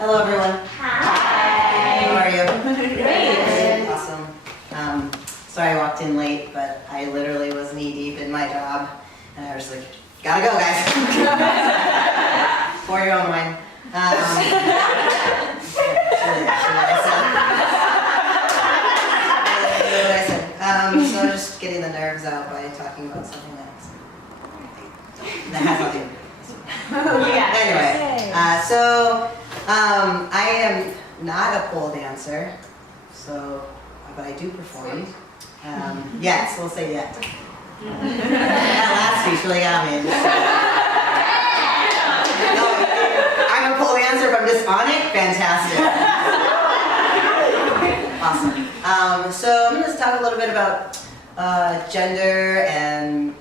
Hello, everyone. Hi. How are you? Great. Awesome. Sorry I walked in late, but I literally was knee deep in my job, and I was like, gotta go, guys. Pour your own wine. So just getting the nerves out by talking about something that has nothing to do with this. Anyway, I am not a pole dancer, but I do perform. Yes, we'll say yet. That last speech really got me. I'm a pole dancer, if I'm just on it, fantastic. Awesome. So I'm going to talk a little bit about gender and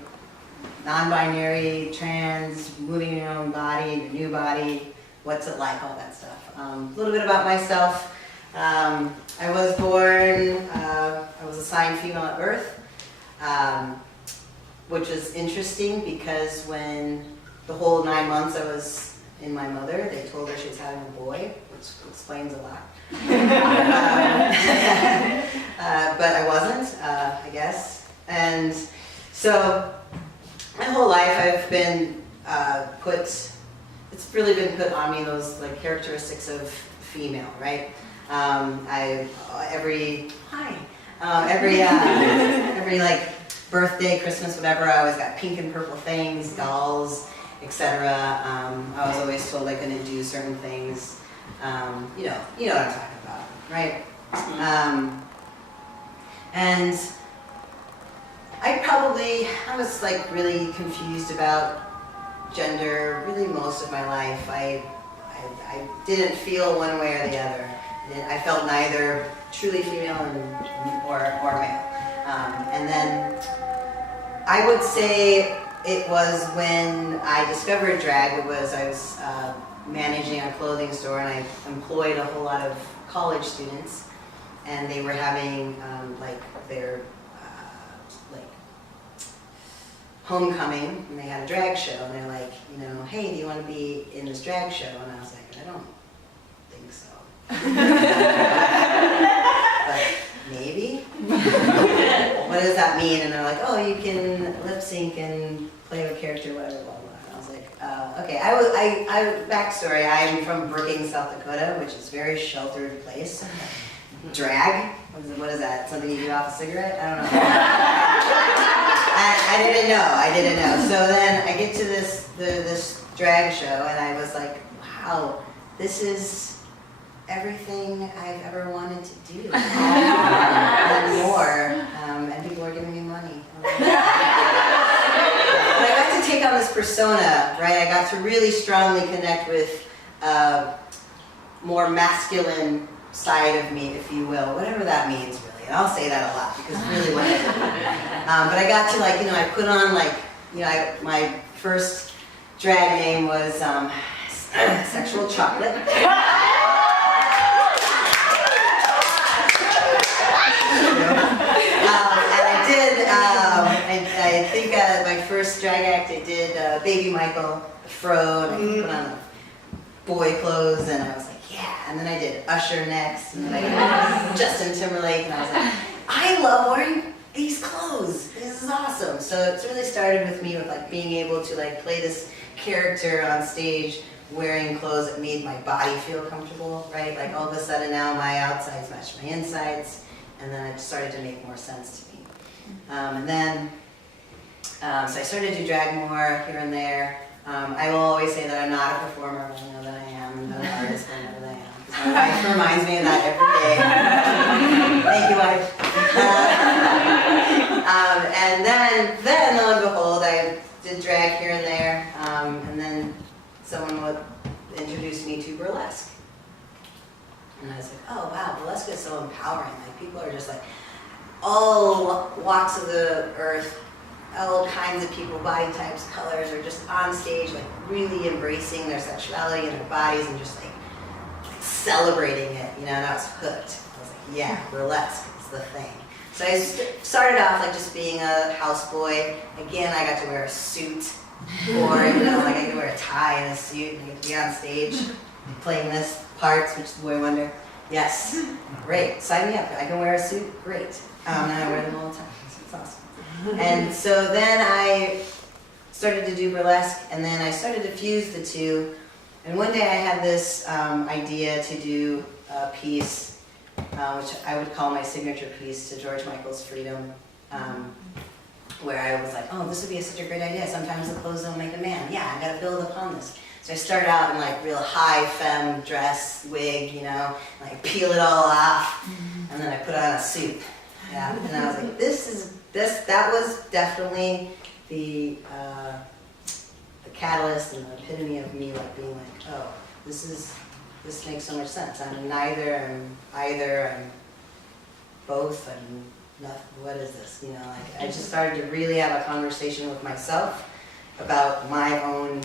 non-binary, trans, moving your own body, your new body, what's it like, all that stuff. A little bit about myself. I was born, I was assigned female at birth, which was interesting because when the whole 9 months I was in my mother, they told her she was having a boy, which explains a lot. But I wasn't, I guess. And so my whole life I've been it's really been put on me those like characteristics of female, right? Every like birthday, Christmas, whatever, I always got pink and purple things, dolls, etc. I was always told I couldn't do certain things. You know what I'm talking about, right? And I was like really confused about gender really most of my life. I didn't feel one way or the other. I felt neither truly female or male. And then I would say it was when I discovered drag. I was managing a clothing store, and I employed a whole lot of college students, and they were having their homecoming, and they had a drag show, and they're like, hey, do you want to be in this drag show? And I was like, I don't think so. But maybe. What does that mean? And they're like, oh, you can lip sync and play a character, whatever, blah, blah. And I was like, okay. Backstory, I'm from Brookings, South Dakota, which is a very sheltered place. Drag? What is that? Something you do off a cigarette? I don't know. I didn't know. So then I get to this drag show, and I was like, wow, this is everything I've ever wanted to do. And more. And people are giving me money. But I got to take on this persona, right? I got to really strongly connect with more masculine side of me, if you will, whatever that means, really. And I'll say that a lot because it's really what I do. But I got to I put on my first drag name was Sexual Chocolate. And I did, I think my first drag act, I did Baby Michael, the fro, and I put on the boy clothes, and I was like, yeah. And then I did Usher next, and then I did Justin Timberlake, and I was like, I love wearing these clothes. This is awesome. So it's really started with me with being able to play this character on stage, wearing clothes that made my body feel comfortable, right? All of a sudden now my outsides match my insides, and then it started to make more sense to me. So I started to drag more here and there. I will always say that I'm not a performer. I know that I am. I'm not an artist. I know that I am. Because my wife reminds me of that every day. Thank you, wife. And then, lo and behold, I did drag here and there. And then someone would introduce me to burlesque. And I was like, oh wow, burlesque is so empowering. People are just all walks of the earth, all kinds of people, body types, colors, are just on stage, really embracing their sexuality and their bodies and just celebrating it, and I was hooked. I was like, yeah, burlesque is the thing. So I started off just being a houseboy. Again, I got to wear a suit, or I could wear a tie and a suit and I could be on stage. playing this parts, which is the boy wonder. Yes, great, sign me up. I can wear a suit, great. And I wear them all the time, so it's awesome. And so then I started to do burlesque, and then I started to fuse the two. And one day I had this idea to do a piece, which I would call my signature piece to George Michael's Freedom, where I was like, oh, this would be such a great idea. Sometimes the clothes don't make a man. Yeah, I gotta build upon this. So I started out in like real high femme dress, wig, you know, like peel it all off, and then I put on a suit. Yeah, and I was like, that was definitely the catalyst and the epitome of me like being like, oh, this makes so much sense. I'm neither, I'm either, I'm both, I'm nothing. What is this? You know, like I just started to really have a conversation with myself about my own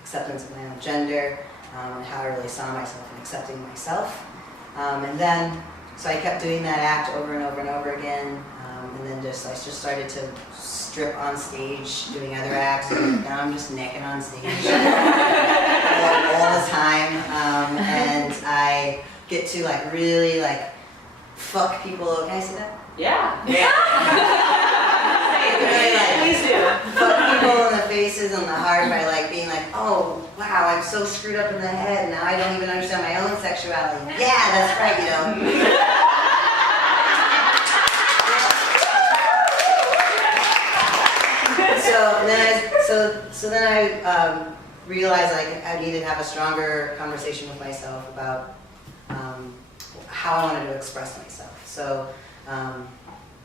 acceptance of my own gender, and how I really saw myself and accepting myself. And then, so I kept doing that act over and over and over again, and then I just started to strip on stage, doing other acts, and now I'm just naked on stage all the time, and I get to like really like fuck people. Can I say that? Yeah. Really, like, Please do. fuck people in the faces and the heart by like being like, oh wow, I'm so screwed up in the head now. I don't even understand my own sexuality. Yeah, that's right, you know. So then I realized I needed to have a stronger conversation with myself about how I wanted to express myself. So,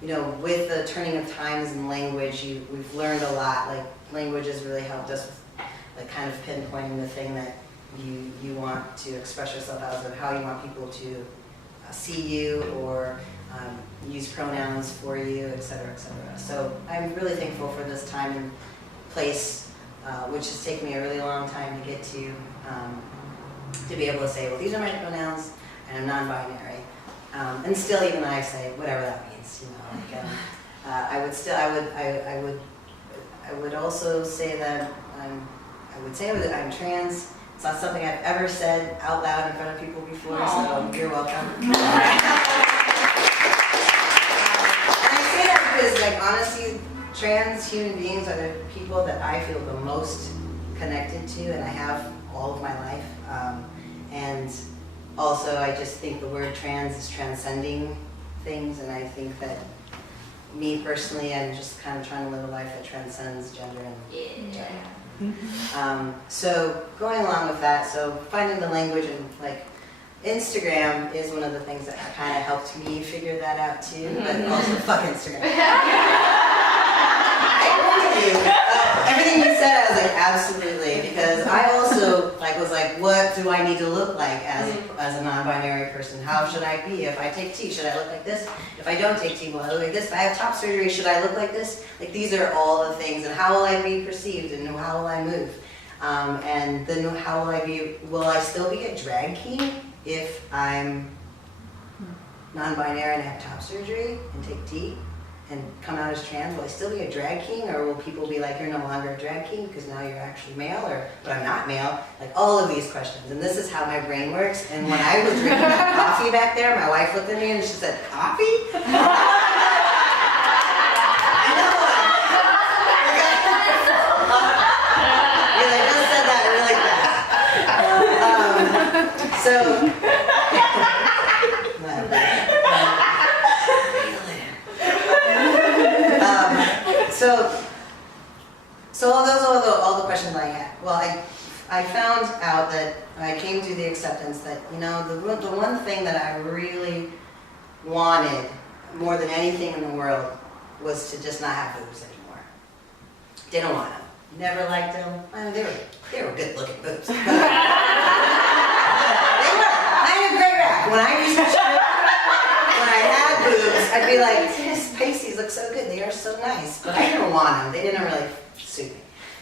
you know, with the turning of times and language, we've learned a lot. Like, language has really helped us with like kind of pinpointing the thing that you want to express yourself as, or how you want people to see you, or use pronouns for you, et cetera, et cetera. So I'm really thankful for this time and place, which has taken me a really long time to get to be able to say, well, these are my pronouns, and I'm non-binary. And still, even I say whatever that means, you know. Like, I would also say that I'm trans. It's not something I've ever said out loud in front of people before, so you're welcome. Because, like, honestly, trans human beings are the people that I feel the most connected to, and I have all of my life. And also, I just think the word trans is transcending things, and I think that me personally, I'm just kind of trying to live a life that transcends gender and gender. So going along with that, so finding the language, and like Instagram is one of the things that kind of helped me figure that out too, but also fuck Instagram. Everything you said, I was like, absolutely, because I also like was like, what do I need to look like as a non-binary person? How should I be? If I take T, should I look like this? If I don't take T, will I look like this? If I have top surgery, should I look like this? Like, these are all the things, and how will I be perceived, and how will I move? And then how will I still be a drag king if I'm non-binary and have top surgery and take T? And come out as trans, will I still be a drag king, or will people be like, you're no longer a drag king because now you're actually male, or but I'm not male? Like, all of these questions, and this is how my brain works. And when I was drinking that coffee back there, my wife looked at me and she said, coffee? I just said that really fast. So all those are all the questions I had. Well, I found out that I came to the acceptance that, you know, the one thing that I really wanted more than anything in the world was to just not have boobs anymore. Didn't want them. Never liked them. I mean, they were good looking boobs. They were. I had a great rack. When I had boobs, I'd be like, his pasties look so good. They are so nice. But I didn't want them. They didn't really suit me.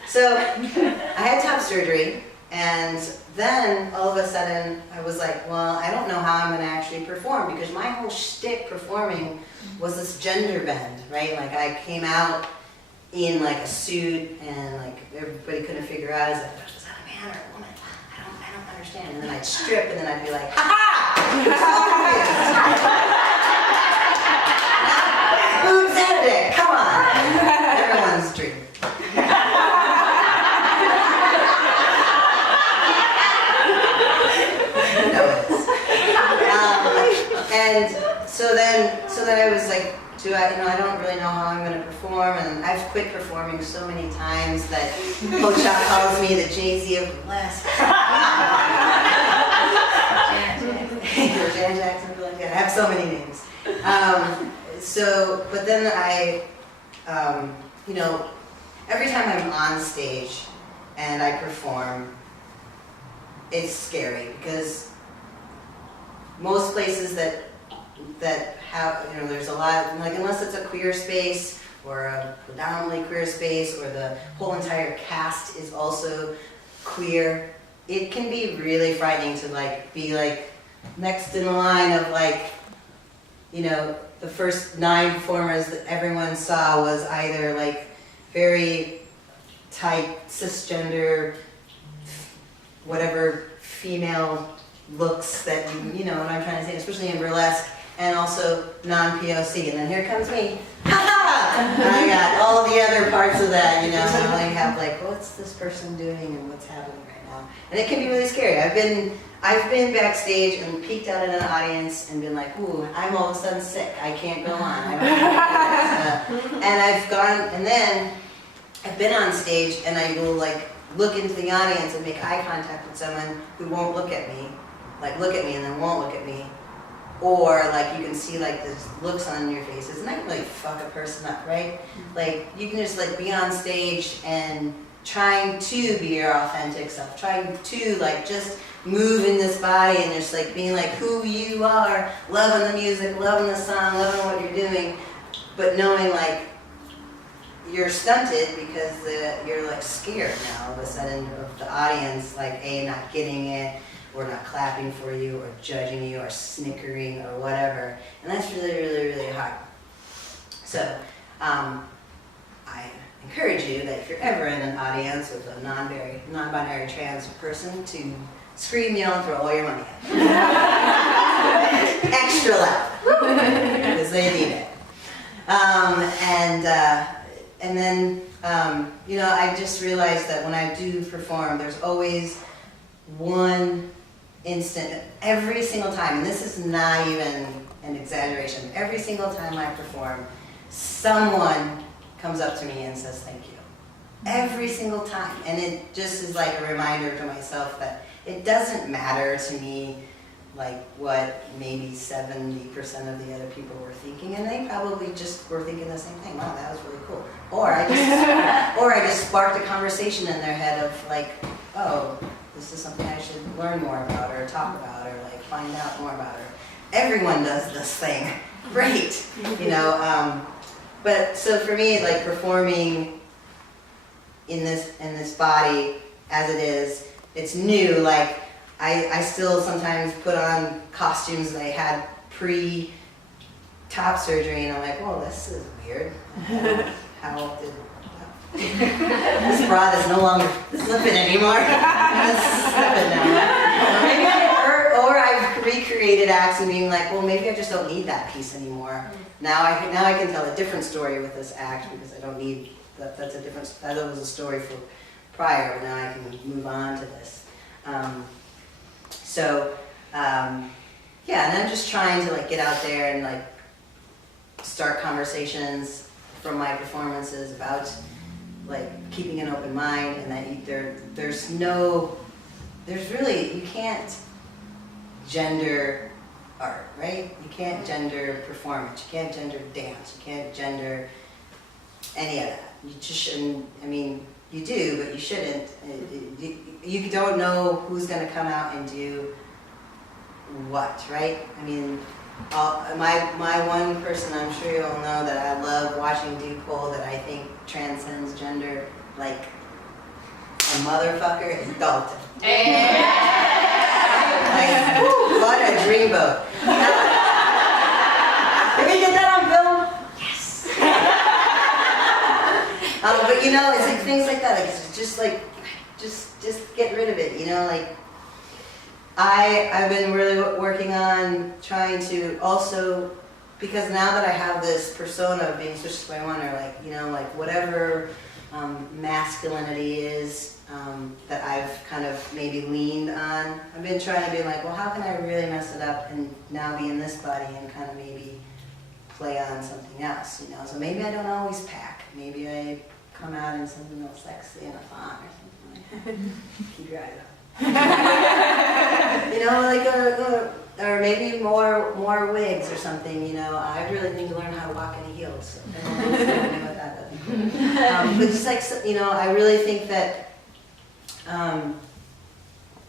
So I had top surgery, and then all of a sudden I was like, well, I don't know how I'm going to actually perform, because my whole shtick performing was this gender bend, right? Like, I came out in like a suit, and like everybody couldn't figure out, is that a man or a woman? I don't understand. And then I'd strip, and then I'd be like, ha ha! Boobs and a dick, come on! Everyone's dream. No, it is. And so then I was like, I don't really know how I'm going to perform, and I've quit performing so many times that Coach Shop calls me the Jay-Z of burlesque. Jan Jackson, like that. I have so many names. But then every time I'm on stage and I perform, it's scary because most places that have, there's a lot, like unless it's a queer space or a predominantly queer space or the whole entire cast is also queer, it can be really frightening to be next in the line of the first 9 performers that everyone saw was either very tight, cisgender, whatever female looks that you know what I'm trying to say, especially in burlesque, and also non-POC. And then here comes me, ha-ha! And I got all the other parts of that, and I have what's this person doing and what's happening right now? And it can be really scary. I've been backstage and peeked out in an audience and been like, ooh, I'm all of a sudden sick. I can't go on. I don't know. And I've gone, and then I've been on stage and I will look into the audience and make eye contact with someone who won't look at me, look at me and then won't look at me. Or you can see these looks on your faces, and that can really fuck a person up, right? You can just be on stage and trying to be your authentic self, trying to just move in this body and just being who you are, loving the music, loving the song, loving what you're doing, but knowing you're stunted because you're scared now all of a sudden of the audience not getting it, or not clapping for you, or judging you, or snickering, or whatever. And that's really, really, really hard. So, I encourage you that if you're ever in an audience with a non-binary trans person, to scream, yell, and throw all your money at them. Extra loud, because they need it. And then, I just realized that when I do perform, there's always one instant, every single time, and this is not even an exaggeration, every single time I perform, someone comes up to me and says thank you. Every single time. And it just is a reminder to myself that it doesn't matter to me what maybe 70% of the other people were thinking, and they probably just were thinking the same thing. Wow, that was really cool. Or I just sparked a conversation in their head of oh, this is something I should learn more about, or talk about, or find out more about, or everyone does this thing. Great, But so for me, performing in this body as it is, it's new. I still sometimes put on costumes that I had pre-top surgery, and I'm like, whoa, this is weird. How did this bra is no longer slipping anymore. It's slipping now. Or I've recreated acts and being well, maybe I just don't need that piece anymore. Now I can tell a different story with this act because I don't need that. That was a story for prior, but now I can move on to this. And I'm just trying to like get out there and like start conversations from my performances about like keeping an open mind, and that you can't gender art, right? You can't gender performance, you can't gender dance, you can't gender any of that. You just shouldn't, I mean, you do, but you shouldn't. You don't know who's going to come out and do what, right? I mean, my one person, I'm sure you all know, that I love watching do pole, that I think transcends gender like a motherfucker, is Dalton. Like, woo, what a dreamboat. Did we get that on film? Yes. But you know, it's like things like that. Like, it's just like, just get rid of it. You know, like I've been really working on trying to also, because now that I have this persona of being switched by one, or like, you know, like whatever masculinity is that I've kind of maybe leaned on, I've been trying to be like, well, how can I really mess it up and now be in this body and kind of maybe play on something else, you know? So maybe I don't always pack. Maybe I come out in something real sexy and a fawn or something like that. Keep your eyes up. You know, like or maybe more wigs or something, you know. I really need to learn how to walk in heels. So I don't know what that does. But just like, you know, I really think that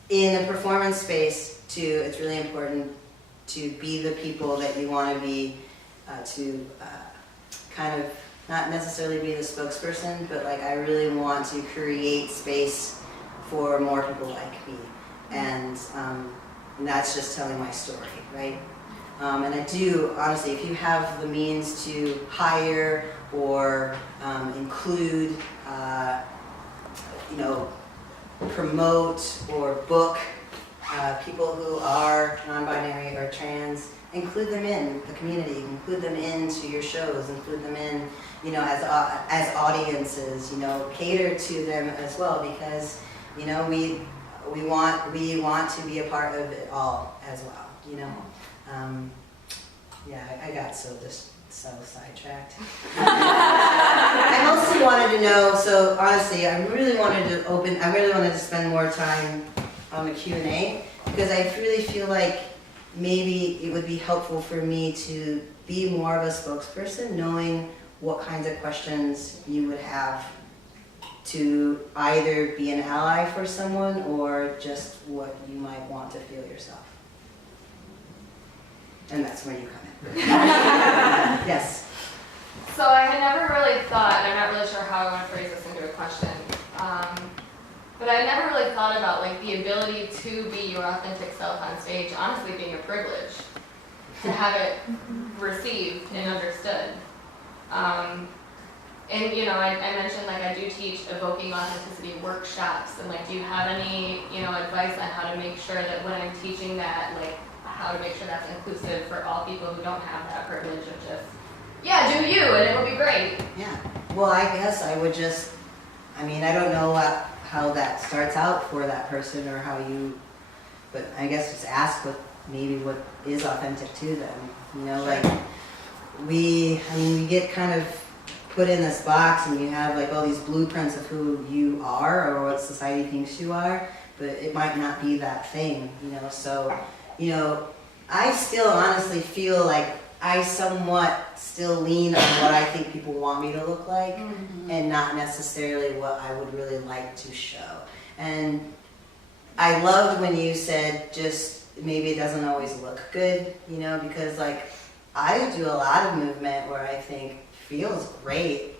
in a performance space, too, it's really important to be the people that you want to be, to kind of not necessarily be the spokesperson, but like I really want to create space for more people like me. And that's just telling my story, right? And I do, honestly, if you have the means to hire or include, you know, promote or book people who are non-binary or trans, include them in the community, include them into your shows, include them in, you know, as audiences, you know, cater to them as well, because, you know, we want to be a part of it all as well, you know. Yeah, I got so sidetracked. I mostly wanted to know, so honestly, I really wanted to spend more time on the Q&A, because I really feel like maybe it would be helpful for me to be more of a spokesperson, knowing what kinds of questions you would have to either be an ally for someone or just what you might want to feel yourself. And that's where you come in. Yes? So I had never really thought, and I'm not really sure how I want to phrase this into a question, but I never really thought about like the ability to be your authentic self on stage, honestly being a privilege, to have it received and understood. And you know, I mentioned like I do teach evoking authenticity workshops, and like do you have any, you know, advice on how to make sure that when I'm teaching that, like how to make sure that's inclusive for all people who don't have that privilege of just, yeah, do you, and it'll be great. Yeah, well, I guess I would just, I mean, I don't know how that starts out for that person or how you, but I guess just ask what is authentic to them, you know, like we get kind of put in this box and you have like all these blueprints of who you are or what society thinks you are, but it might not be that thing, you know, so, you know, I still honestly feel like I somewhat still lean on what I think people want me to look like, and not necessarily what I would really like to show. And I loved when you said just maybe it doesn't always look good, you know, because like I do a lot of movement where I think feels great,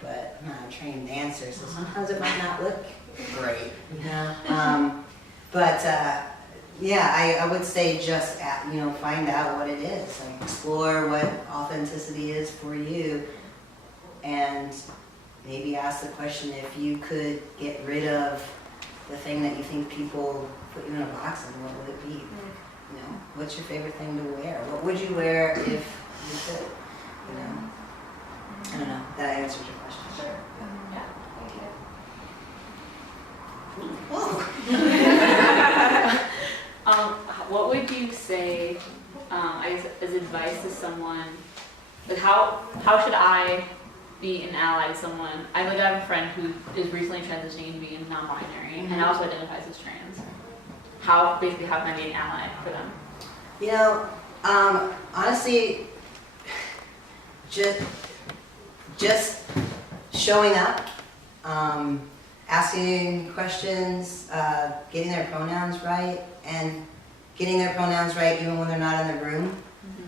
but I'm not a trained dancer, so sometimes it might not look great, you know. Yeah, I would say just you know, find out what it is, like explore what authenticity is for you, and maybe ask the question, if you could get rid of the thing that you think people put you in a box in, what would it be? You know, what's your favorite thing to wear? What would you wear if you could? You know, I don't know. That answers your question. Sure. Yeah. Thank you. What would you say as advice to someone? Like how should I be an ally to someone? I have a friend who is recently transitioning to being non-binary and also identifies as trans. How can I be an ally for them? You know, honestly, just showing up, asking questions, getting their pronouns right, and getting their pronouns right even when they're not in the room,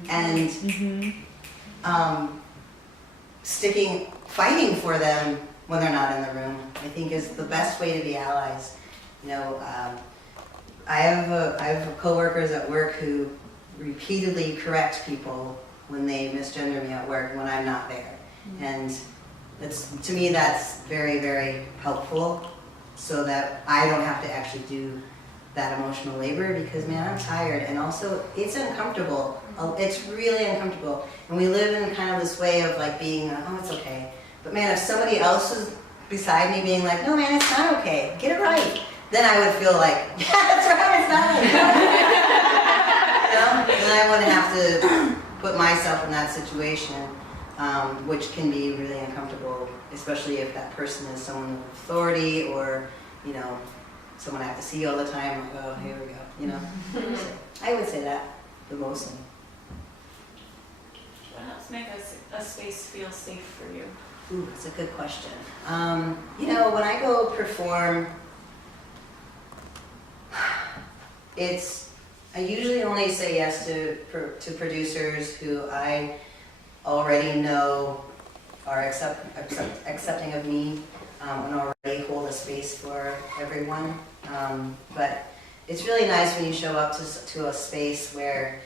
and fighting for them when they're not in the room, I think is the best way to be allies. You know, I have coworkers at work who repeatedly correct people when they misgender me at work when I'm not there. And to me that's very, very helpful, so that I don't have to actually do that emotional labor because, man, I'm tired, and also it's uncomfortable. It's really uncomfortable, and we live in kind of this way of like being, oh, it's okay. But man, if somebody else was beside me being like, no, man, it's not okay, get it right, then I would feel like, yeah, that's right, it's not. You know? Then I wouldn't have to put myself in that situation, which can be really uncomfortable, especially if that person is someone of authority or, you know, someone I have to see all the time. Like, oh, here we go, you know. So I would say that the mostly. What helps make a space feel safe for you? Ooh, that's a good question. You know, when I go perform, I usually only say yes to producers who I already know are accepting of me and already hold a space for everyone. But it's really nice when you show up to a space where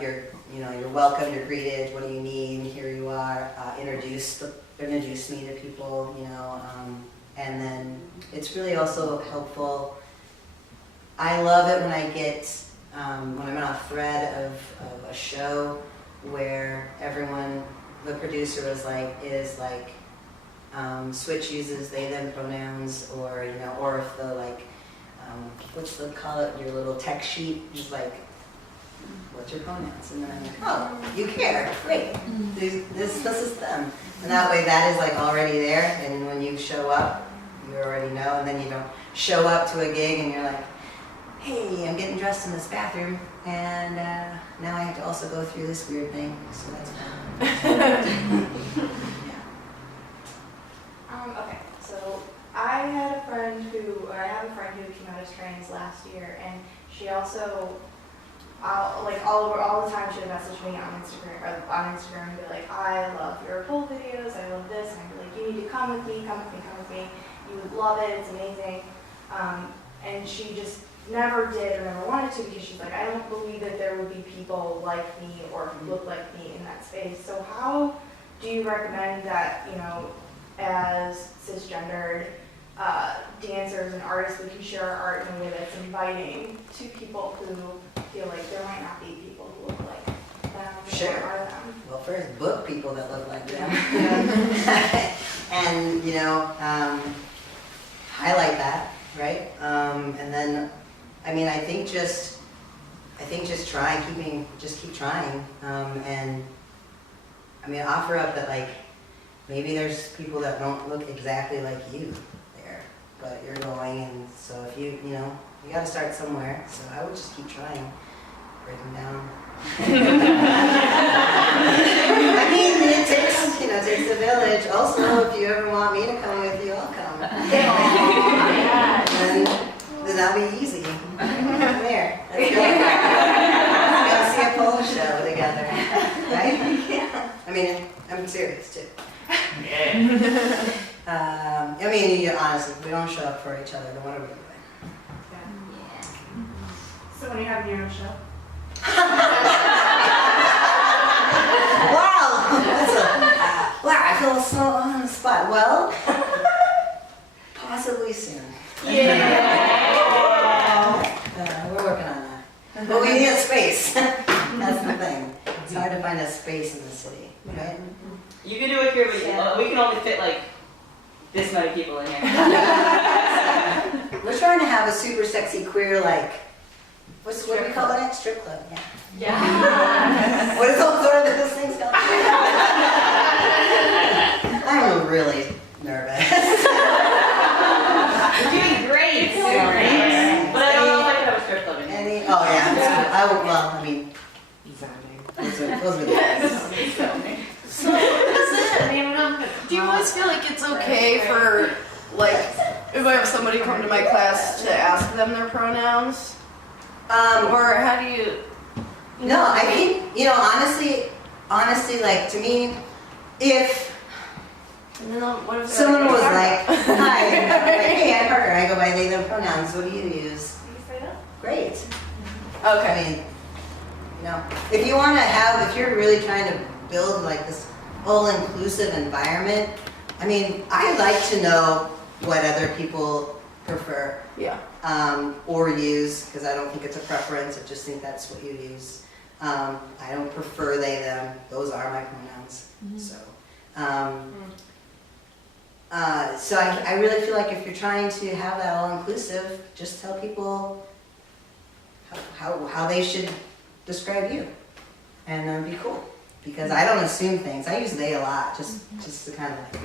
you're welcome, you're greeted. What do you need? Here you are. Introduce me to people. You know, and then it's really also helpful. I love it when I get when I'm on a thread of a show where everyone, the producer is like switch uses they them pronouns, or you know, or if the like what's the call it, your little text sheet is like, what's your pronouns? And then I'm like, oh, you care, great. This is them. And that way that is like already there, and when you show up, you already know, and then you don't show up to a gig and you're like, hey, I'm getting dressed in this bathroom, and now I have to also go through this weird thing, so that's fun. Okay, so I have a friend who came out as trans last year, and she also, all the time she would message me on Instagram and be like, I love your pole videos, I love this, and I'd be like, you need to come with me, you would love it, it's amazing. And she just never did or never wanted to, because she's like, I don't believe that there would be people like me or who look like me in that space. So how do you recommend that, you know, as cisgendered dancers and artists, we can share our art in a way that's inviting to people who feel like there might not be people who look like them Sure. or are them? Well, first, book people that look like them. And, you know, highlight that, right? And then, I mean, I think just try, keep trying. And, I mean, offer up that, like, maybe there's people that don't look exactly like you there, but you're going, and so if you know, you gotta start somewhere, so I would just keep trying, break them down. I mean, it takes a village. Also, if you ever want me to come with you, I'll come. Then that'll be easy. There, let's go see a pole show together, right? Yeah. I mean, I'm serious too. I mean, honestly, if we don't show up for each other, then what are we doing? Yeah. So when you have your own show? Wow, I feel so on the spot. Well, possibly soon. Yeah. We're working on that. But we need a space. That's the thing. It's hard to find a space in the city, right? You can do it here, but we can only fit like this many people in here. We're trying to have a super sexy queer, like, what are we calling it? Strip club, yeah. Yeah. What is those things called? I'm really nervous. You're doing great. But I don't know if I can have a strip club in here. Oh yeah. I mean, those are the guys. So, do you always feel like it's okay for, like, if I have somebody come to my class to ask them their pronouns? Or how do you? No, I mean, you know, honestly, like, to me, if What if someone was like, hi, hey, I'm Parker, I go by they, them pronouns, what do you use? You say that? Great. Okay. I mean, you know, if you're really trying to build like this all-inclusive environment, I mean, I like to know what other people prefer Yeah. or use, because I don't think it's a preference, I just think that's what you use. I don't prefer they, them, those are my pronouns. So, so I really feel like if you're trying to have that all-inclusive, just tell people how they should describe you, and be cool. Because I don't assume things. I use they a lot, just to kind of like.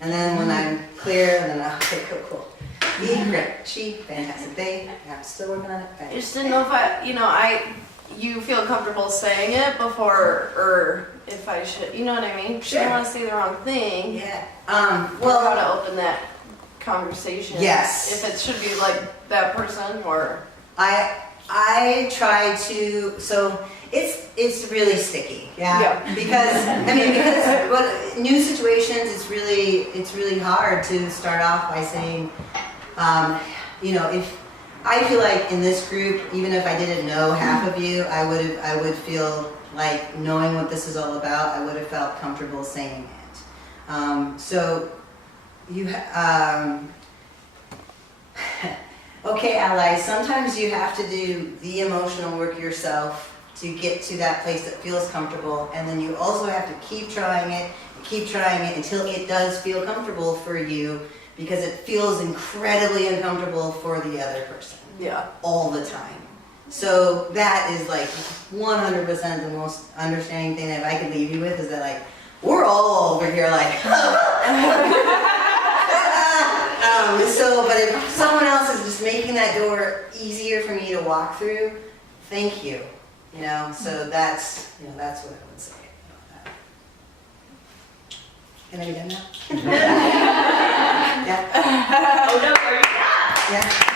And then when I'm clear, then I'll say, cool. He, great. She, fantastic. They, I'm still working on it. I just didn't know if you feel comfortable saying it before, or if I should, you know what I mean? Sure. I don't want to say the wrong thing. Yeah. Well, how to open that conversation. Yes. If it should be like that person or. I try to, so it's really sticky, yeah. Because what new situations, it's really hard to start off by saying, if I feel like in this group, even if I didn't know half of you, I would feel like knowing what this is all about, I would have felt comfortable saying it. So you. Okay, allies, sometimes you have to do the emotional work yourself to get to that place that feels comfortable, and then you also have to keep trying it until it does feel comfortable for you, because it feels incredibly uncomfortable for the other person. Yeah. All the time. So that is like 100% the most understanding thing that if I could leave you with is that like, we're all over here like, but if someone else is just making that door easier for me to walk through, thank you. So that's what I would say about that. Can I be done now? Yeah. Oh no, are you? Yeah.